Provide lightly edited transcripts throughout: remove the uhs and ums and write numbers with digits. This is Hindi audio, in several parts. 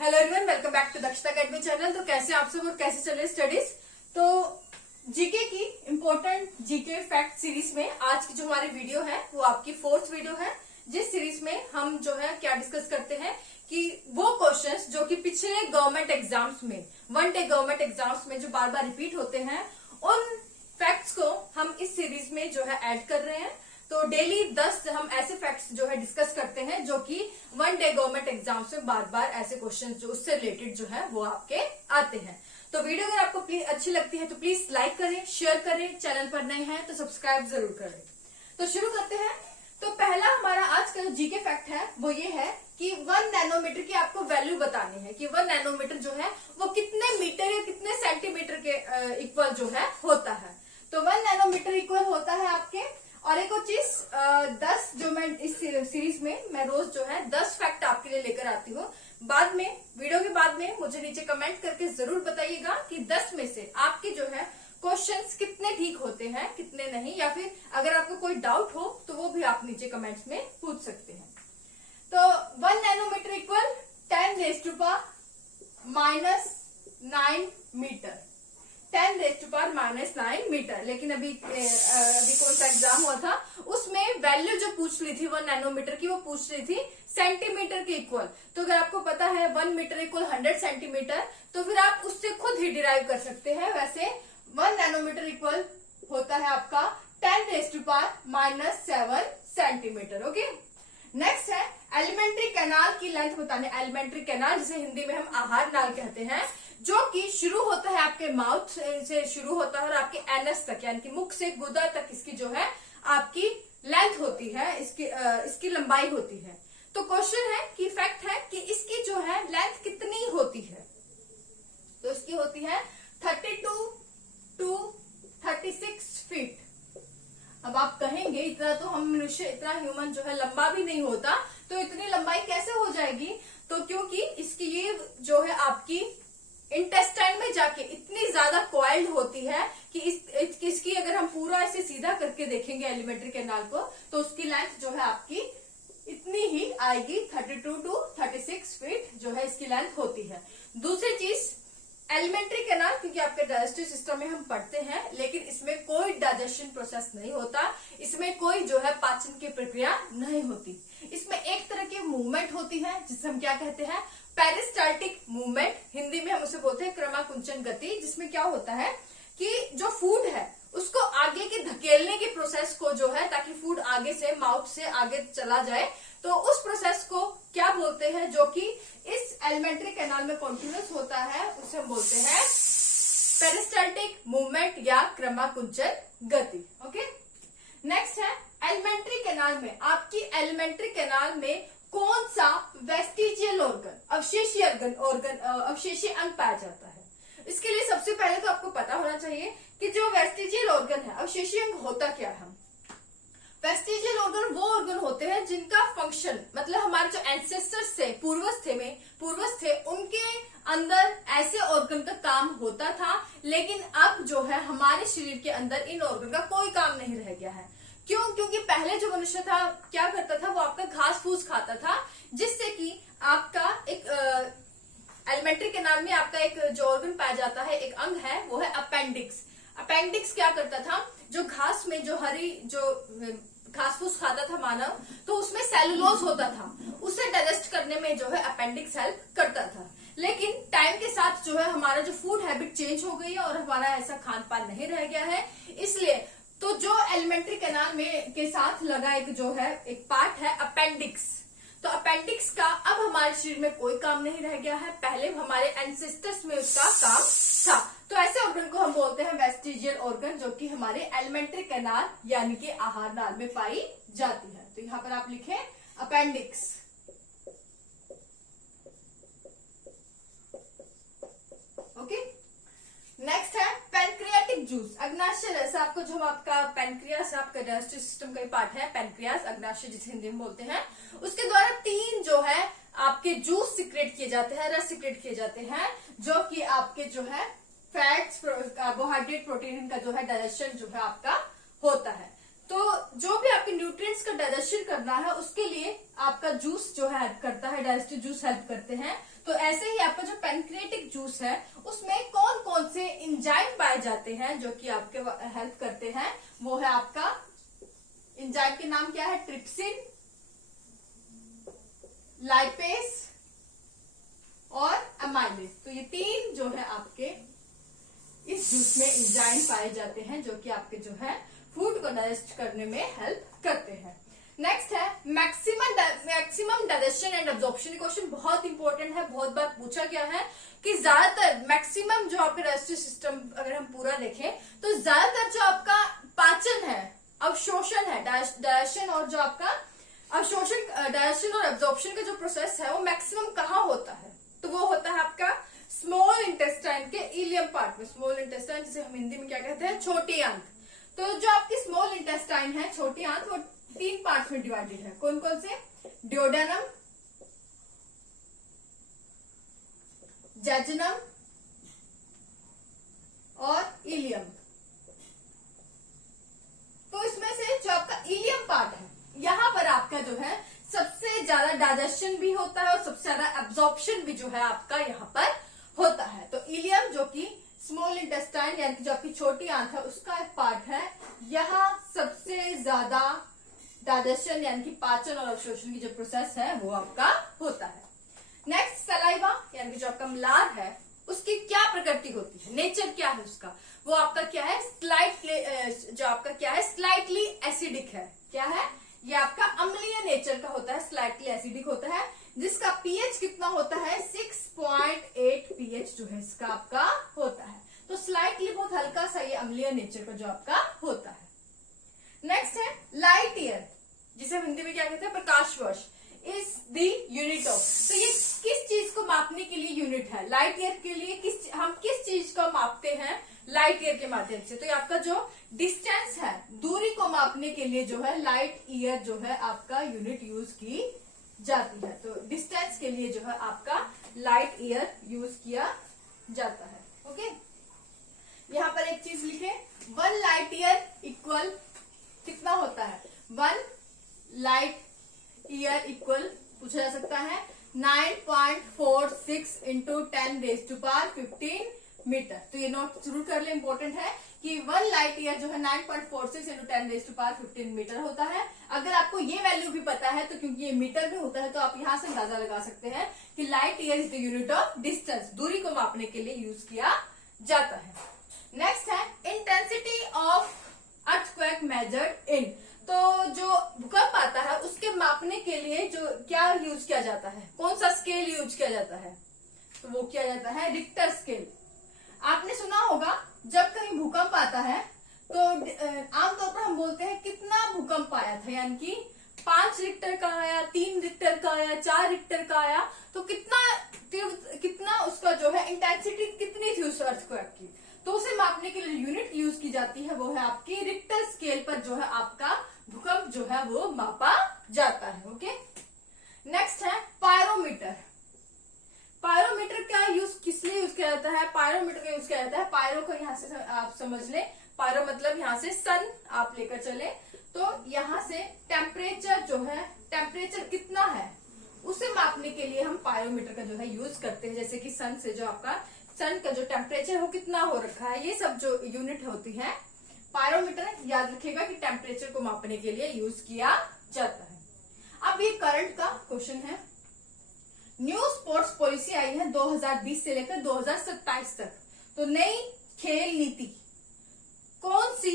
Hello everyone, welcome back to Dakshata academy channel. तो कैसे आप सब और कैसे चल रहे स्टडीज। तो जीके की इम्पोर्टेंट जीके फैक्ट सीरीज में आज की जो हमारी वीडियो है वो आपकी 4th वीडियो है, जिस सीरीज में हम जो है क्या डिस्कस करते हैं कि वो क्वेश्चंस जो कि पिछले गवर्नमेंट एग्जाम्स में, वन डे गवर्नमेंट एग्जाम्स में जो बार बार रिपीट होते हैं, उन फैक्ट्स को हम इस सीरीज में जो है ऐड कर रहे हैं। तो डेली 10 हम ऐसे फैक्ट्स जो है डिस्कस करते हैं जो कि वन डे गवर्नमेंट एग्जाम्स में बार बार ऐसे क्वेश्चंस जो उससे रिलेटेड जो है वो आपके आते हैं। तो वीडियो अगर आपको प्लीज अच्छी लगती है तो प्लीज लाइक करें, शेयर करें, चैनल पर नए हैं तो सब्सक्राइब जरूर करें। तो शुरू करते हैं। तो पहला हमारा आज का जो जीके फैक्ट है वो ये है कि 1 नैनोमीटर की आपको वैल्यू बतानी है कि 1 नैनोमीटर जो है वो कितने मीटर या कितने सेंटीमीटर के इक्वल जो है होता है। तो 1 नैनोमीटर इक्वल होता है आपके। और एक और चीज 10 जो मैं इस सीरीज में मैं रोज जो है 10 फैक्ट आपके लिए लेकर आती हूँ। बाद में वीडियो के बाद में मुझे नीचे कमेंट करके जरूर बताइएगा कि 10 में से आपके जो है क्वेश्चंस कितने ठीक होते हैं, कितने नहीं, या फिर अगर आपको कोई डाउट हो तो वो भी आप नीचे कमेंट्स में पूछ सकते हैं। तो 1 नैनोमीटर इक्वल 10⁻⁹ मीटर, 10⁻⁹ मीटर। लेकिन अभी कौन सा एग्जाम हुआ था उसमें वैल्यू जो पूछ ली थी 1 नैनोमीटर की, वो पूछ रही थी सेंटीमीटर के इक्वल। तो अगर आपको पता है 1 मीटर इक्वल 100 सेंटीमीटर, तो फिर आप उससे खुद ही डिराइव कर सकते हैं। वैसे 1 नैनोमीटर इक्वल होता है आपका 10⁻⁷ सेंटीमीटर। ओके, नेक्स्ट है एलिमेंट्री कैनाल की लेंथ बताने। एलिमेंट्री कैनाल जिसे हिंदी में हम आहार नाल कहते हैं, जो कि शुरू होता है आपके माउथ से शुरू होता है और आपके एनस तक यानी कि मुख से गुदा तक इसकी जो है आपकी लेंथ होती है, इसकी लंबाई होती है। तो क्वेश्चन है कि फैक्ट है कि इसकी जो है लेंथ कितनी होती है। तो इसकी होती है 32 to 36 फीट। अब आप कहेंगे इतना तो हम मनुष्य, इतना ह्यूमन जो है लंबा भी नहीं होता, तो इतनी लंबाई कैसे हो जाएगी। तो क्योंकि इसकी ये जो है आपकी इंटेस्टाइन में जाके इतनी ज्यादा कॉइल्ड होती है कि इसकी अगर हम पूरा ऐसे सीधा करके देखेंगे एलिमेंट्री कैनाल को, तो उसकी लेंथ जो है आपकी इतनी ही आएगी, 32 to 36 फीट जो है इसकी लेंथ होती है। दूसरी चीज एलिमेंट्री कैनाल, क्योंकि आपके डाइजेस्टिव सिस्टम में हम पढ़ते हैं, लेकिन इसमें कोई डाइजेशन प्रोसेस नहीं होता, इसमें कोई जो है पाचन की प्रक्रिया नहीं होती। इसमें एक तरह की मूवमेंट होती है जिसे हम क्या कहते हैं, पेरिस्टाल्टिक मूवमेंट। हिंदी में हम उसे बोलते हैं क्रमाकुंचन गति, जिसमें क्या होता है कि जो फूड है उसको आगे की धकेलने की प्रोसेस को जो है, ताकि फूड आगे से माउथ से आगे चला जाए, तो उस प्रोसेस को क्या बोलते हैं जो कि इस एलिमेंट्री कैनाल में कॉन्टिन्यूस होता है, उसे हम बोलते हैं पेरिस्टाल्टिक मूवमेंट या क्रमाकुंचन गति। ओके, नेक्स्ट है एलिमेंट्री कैनाल में, आपकी एलिमेंट्री कैनाल में कौन सा वेस्टिजियल ऑर्गन, अवशेषीय अवशेषीय अंग पाया जाता है। इसके लिए सबसे पहले तो आपको पता होना चाहिए कि जो वेस्टिजियल ऑर्गन है, अवशेषीय अंग होता क्या है। वेस्टिजियल ऑर्गन वो ऑर्गन होते हैं जिनका फंक्शन, मतलब हमारे जो एंसेस्टर्स थे, पूर्वज थे, उनके अंदर ऐसे ऑर्गन का काम होता था, लेकिन अब जो है हमारे शरीर के अंदर इन ऑर्गन का कोई काम नहीं रह गया है। क्यों? क्योंकि पहले जो मनुष्य था क्या करता था, वो आपका घास फूस खाता था, जिससे कि आपका एक एलिमेंट्री कैनाल में आपका एक जो ऑर्गन पाया जाता है, एक अंग है, वो है अपेंडिक्स। अपेंडिक्स क्या करता था, जो घास में जो घास फूस खाता था मानव, तो उसमें सेलुलोज होता था, उसे डाइजेस्ट करने में जो है अपेंडिक्स हेल्प करता था। लेकिन टाइम के साथ जो है हमारा जो फूड हैबिट चेंज हो गई है और हमारा ऐसा खान पान नहीं रह गया है, इसलिए तो जो एलिमेंट्री कैनाल में के साथ लगा एक जो है एक पार्ट है अपेंडिक्स, तो अपेंडिक्स का अब हमारे शरीर में कोई काम नहीं रह गया है, पहले हमारे एंसेस्टर्स में उसका काम था। तो ऐसे ऑर्गन को हम बोलते हैं वेस्टिजियल ऑर्गन, जो कि हमारे एलिमेंट्री कैनाल यानी कि आहार नाल में पाई जाती है। तो यहाँ पर आप लिखें अपेंडिक्स। ओके, नेक्स्ट है पैनक्रियाटिक जूस, अग्नाशय रस। आपको जो आपका पैनक्रियास, आपका डाइजेस्टिव सिस्टम का ही पार्ट है, पैनक्रियास, अग्नाशय जिसे हिंदी में बोलते हैं, उसके द्वारा 3 जो है आपके जूस सिक्रेट किए जाते हैं, रस सिक्रेट किए जाते हैं, जो कि आपके जो है फैट्स, कार्बोहाइड्रेट, प्रोटीन का जो है डाइजेशन जो है आपका होता है। तो जो भी आपके न्यूट्रिएंट्स का डाइजेशन करना है उसके लिए आपका जूस जो है हेल्प करता है, डाइजेस्टिव जूस हेल्प करते हैं। तो ऐसे ही आपका जो पैनक्रिएटिक जूस है उसमें कौन कौन से एंजाइम पाए जाते हैं जो कि आपके हेल्प करते हैं, वो है आपका एंजाइम के नाम क्या है, ट्रिप्सिन, लाइपेस और अमाइलेज। तो ये तीन जो है आपके इस जूस में एंजाइम पाए जाते हैं जो कि आपके जो है फूड को डाइजेस्ट करने में हेल्प करते हैं। नेक्स्ट है maximum digestion and absorption. Question बहुत इंपॉर्टेंट है, बहुत बार पूछा गया है कि ज्यादातर मैक्सिमम जो आपका डाइजेस्टिव सिस्टम अगर हम पूरा देखें तो ज्यादातर जो आपका पाचन है, अवशोषण है, डाइजेशन और जो आपका अवशोषण, डाइजेशन और एब्जॉर्प्शन का जो प्रोसेस है वो मैक्सिमम कहाँ होता है, तो वो होता है आपका स्मॉल इंटेस्टाइन के इलियम पार्ट में। स्मॉल इंटेस्टाइन जिसे हम हिंदी में क्या कहते हैं, छोटी आंत। तो जो आपकी स्मॉल इंटेस्टाइन है, छोटी आंत, वो 3 पार्ट्स में डिवाइडेड है। कौन कौन से, ड्यूडेनम, जेजुनम और इलियम। तो इसमें से जो आपका इलियम पार्ट है, यहाँ पर आपका जो है सबसे ज्यादा डाइजेशन भी होता है और सबसे ज्यादा एब्जॉर्प्शन भी जो है आपका यहाँ पर होता है। तो इलियम जो कि स्मॉल इंटेस्टाइन यानी कि जो आपकी छोटी आंत है उसका एक पार्ट है, यहाँ सबसे ज्यादा डाइजेशन यानी कि पाचन और अवशोषण की जो प्रोसेस है वो आपका होता है। नेक्स्ट सलाइवा यानी कि जो आपका मलार है उसकी क्या प्रकृति होती है, नेचर क्या है उसका, वो आपका क्या है, जो आपका क्या है, स्लाइटली एसिडिक है। क्या है, ये आपका अम्लीय नेचर का होता है, स्लाइटली एसिडिक होता है, जिसका पीएच कितना होता है, 6.8 पीएच जो है इसका आपका होता है। तो स्लाइटली बहुत हल्का सा ये अम्लीय नेचर का जो आपका होता है। नेक्स्ट है लाइट ईयर, जिसे हम हिंदी में क्या कहते हैं, प्रकाश वर्ष, इज द यूनिट ऑफ। तो ये किस चीज को मापने के लिए यूनिट है, लाइट ईयर के लिए हम किस चीज को मापते हैं, लाइट ईयर के माध्यम से। तो ये आपका जो डिस्टेंस है, दूरी को मापने के लिए जो है लाइट ईयर जो है आपका यूनिट यूज की जाती है। तो डिस्टेंस के लिए जो है आपका लाइट ईयर यूज किया जाता है। ओके, यहाँ पर एक चीज लिखे, 1 लाइट ईयर इक्वल कितना होता है, 1 लाइट ईयर इक्वल पूछा जा सकता है 9.46 इंटू 10⁻15 मीटर। तो ये नोट जरूर कर ले, इंपॉर्टेंट है कि 1 लाइट ईयर जो है 9.46 इंटू 10⁻15 मीटर होता है। अगर आपको ये वैल्यू भी पता है तो क्योंकि ये मीटर में होता है तो आप यहां से अंदाजा लगा सकते हैं कि light year is the unit of distance, दूरी को मापने के लिए यूज किया जाता है। नेक्स्ट है intensity of earthquake measured in. तो जो भूकंप आता है उसके मापने के लिए जो क्या यूज किया जाता है, कौन सा स्केल यूज किया जाता है, तो वो किया जाता है रिक्टर स्केल। आपने सुना होगा जब कहीं भूकंप आता है तो आमतौर पर हम बोलते हैं कितना भूकंप आया था, यानी कि 5 रिक्टर का आया, 3 रिक्टर का आया, 4 रिक्टर का आया, तो कितना उसका जो है इंटेंसिटी कितनी थी उस अर्थक्वेक की। तो उसे मापने के लिए यूनिट यूज की जाती है वो है आपकी रिक्टर स्केल पर जो है आपका भूकंप जो है वो मापा जाता है। ओके, नेक्स्ट है पायरोमीटर। पायरोमीटर का यूज किस लिए यूज किया जाता है, पायरोमीटर का यूज किया जाता है, पायरो को यहाँ से आप समझ ले, पायरो मतलब यहाँ से सन आप लेकर चले, तो यहाँ से टेम्परेचर जो है, टेम्परेचर कितना है उसे मापने के लिए हम पायरोमीटर का जो है यूज करते हैं। जैसे कि सन से जो आपका सन का जो टेम्परेचर हो कितना हो रखा है, ये सब जो यूनिट होती है पायरोमीटर, याद रखिएगा कि टेम्परेचर को मापने के लिए यूज किया जाता है। अब ये करंट का क्वेश्चन है, न्यू स्पोर्ट्स पॉलिसी आई है 2020 से लेकर 2027 तक। तो नई खेल नीति कौन सी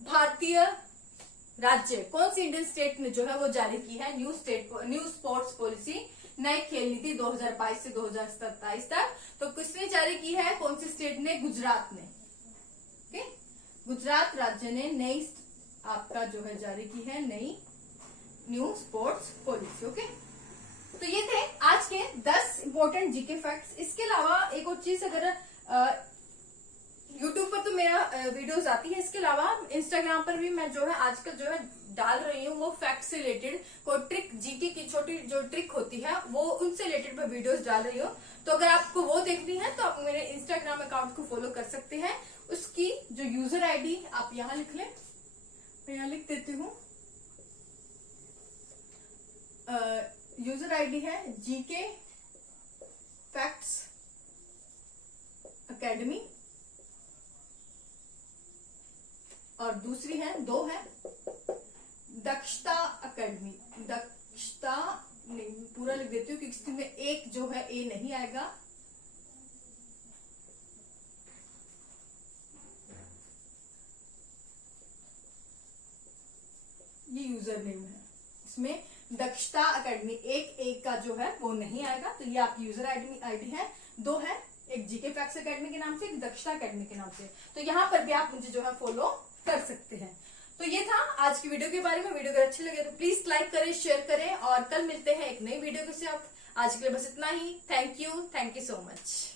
भारतीय राज्य, कौन सी इंडियन स्टेट ने जो है वो जारी की है, न्यू स्पोर्ट्स पॉलिसी, नई खेल नीति 2022 से 2027 तक। तो किसने जारी की है, कौन सी स्टेट ने, गुजरात ने। ओके, गुजरात राज्य ने नई आपका जो है जारी की है नई न्यू स्पोर्ट्स पॉलिसी। ओके, तो ये थे आज के 10 इंपॉर्टेंट जीके फैक्ट्स। इसके अलावा एक और चीज, अगर यूट्यूब पर तो मेरा वीडियोस आती है, इसके अलावा इंस्टाग्राम पर भी मैं जो है आजकल जो है डाल रही हूँ वो फैक्ट से रिलेटेड कोई ट्रिक, जीके की छोटी जो ट्रिक होती है वो उनसे रिलेटेड मैं वीडियोस डाल रही हूँ। तो अगर आपको वो देखनी है तो आप मेरे इंस्टाग्राम अकाउंट को फॉलो कर सकते हैं। उसकी जो यूजर आईडी आप यहाँ लिख लें, मैं यहाँ लिख देती हूँ। यूजर आईडी है जीके फैक्ट्स एकेडमी, और दूसरी है, दो है दक्षता एकेडमी। दक्षता नहीं, पूरा लिख देती हूँ क्योंकि इसमें एक जो है ए नहीं आएगा। ये यूजर नेम है, इसमें दक्षता एकेडमी एक का जो है वो नहीं आएगा, तो ये आपकी यूजर आईडी है। दो है, एक जीके फैक्ट्स एकेडमी के नाम से, एक दक्षता एकेडमी के नाम से। तो यहाँ पर भी आप मुझे जो है फॉलो कर सकते हैं। तो ये था आज की वीडियो के बारे में। वीडियो अगर अच्छी लगे तो प्लीज लाइक करें, शेयर करें, और कल मिलते हैं एक नई वीडियो के साथ। आज के लिए बस इतना ही। Thank you so much.